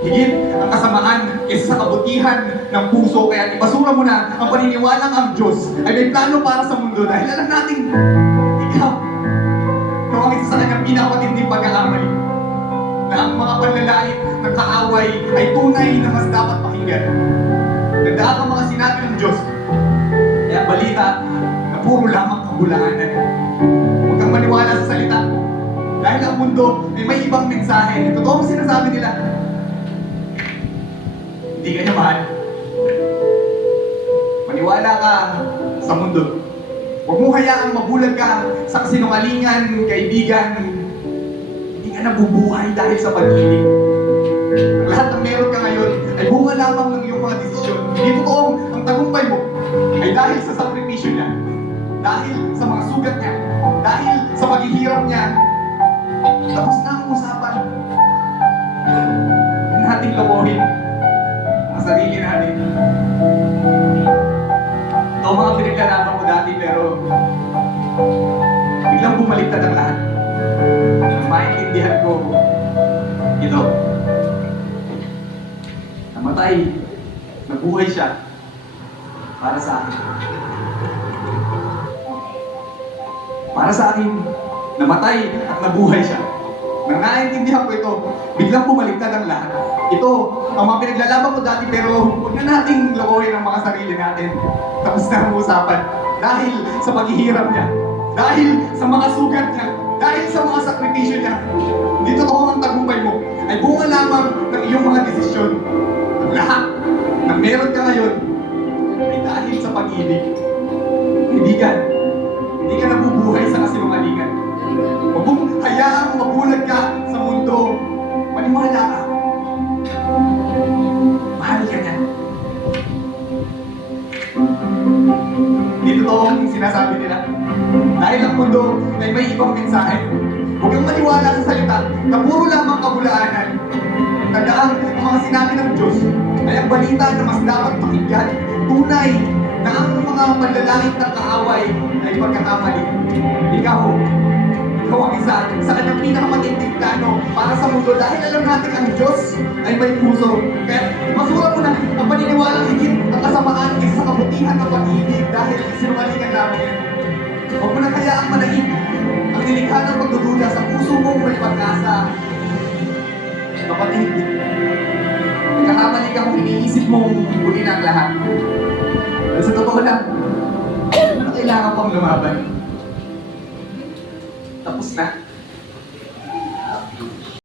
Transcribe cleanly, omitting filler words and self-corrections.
Higit ang kasamaan kaysa sa kabutihan ng puso. Kaya ibasura mo na ang paniniwalang ang Diyos ay may plano para sa mundo dahil alam natin, ikaw ang isa sa kanyang pinakatinding pag-aamal na ang mga panlalait ng kaaway ay tunay na mas dapat pakinggan. Nagdaan ang mga sinabi ng Diyos. Kaya balita na puro lamang kabulaanan. Huwag kang maniwala sa salita. Dahil ang mundo ay may ibang mensahe. Totoo ang sinasabi nila. Hindi ka niya mahal. Maniwala ka sa mundo. Huwag mo hayaang mabulag ka sa kasinungalingan, kaibigan. Hindi ka nabubuhay dahil sa pag-ibig. Ang lahat ng meron ka ngayon ay bunga lamang ng iyong mga desisyon. Hindi totoong ang tagumpay mo ay dahil sa sakripisyo niya, dahil sa mga sugat niya, dahil sa paghihirap niya. Tapos na ang usapan. Huwag nating lokohin ang sarili natin. Ito ang mga pinaglalaban ko dati pero biglang bumaliktad ang lahat. Maintindihan ko ito. Namatay, nabuhay siya para sa akin. Para sa akin, namatay at nabuhay siya. Nang naintindihan ko ito, biglang bumaliktad ang lahat. Ito, ang mga pinaglalaban ko dati pero huwag na nating lokohin ang mga sarili natin. Tapos na ang usapan. Dahil sa paghihirap niya, dahil sa mga sugat niya, dahil sa mga sakripisyo niya, hindi totoo ang tagumpay mo ay bunga lamang ng iyong mga desisyon. Ang lahat na meron ka ngayon ay dahil sa pag-ibig. Kaibigan, hindi ka nabubuhay sa kasinungalingan. Huwag mong hayaang mabulag ka sa mundo. Maniwala ka. Mahal ka niya. Dito to ang sinasabi nila. Dahil ang mundo ay may ibang mensahe. Huwag kang maniwala sa salita na puro lamang kabulaanan. Tandaan ang mga sinabi ng Diyos ay ang balita na mas dapat pakinggan. Tunay na ang mga panlalangit ng kaaway ay pagkakamali. Ikaw ang isa sa kanyang pinakamatinding plano para sa mundo dahil alam natin ang Diyos ay may puso. Kaya masura mo na ang paniniwalang higit ang kasamaan kaysa sa kabutihan ng pag-ibig dahil sinungalingan lamang yan. Huwag mo na hayaang manaig ang nilikha ng pagdududa sa puso mong may pag-asa. Kapatid, nagkakamali ka kung iniisip mong huli na ang lahat. Dahil sa totoo lang, ano kailangan pang lumaban? Tapos na.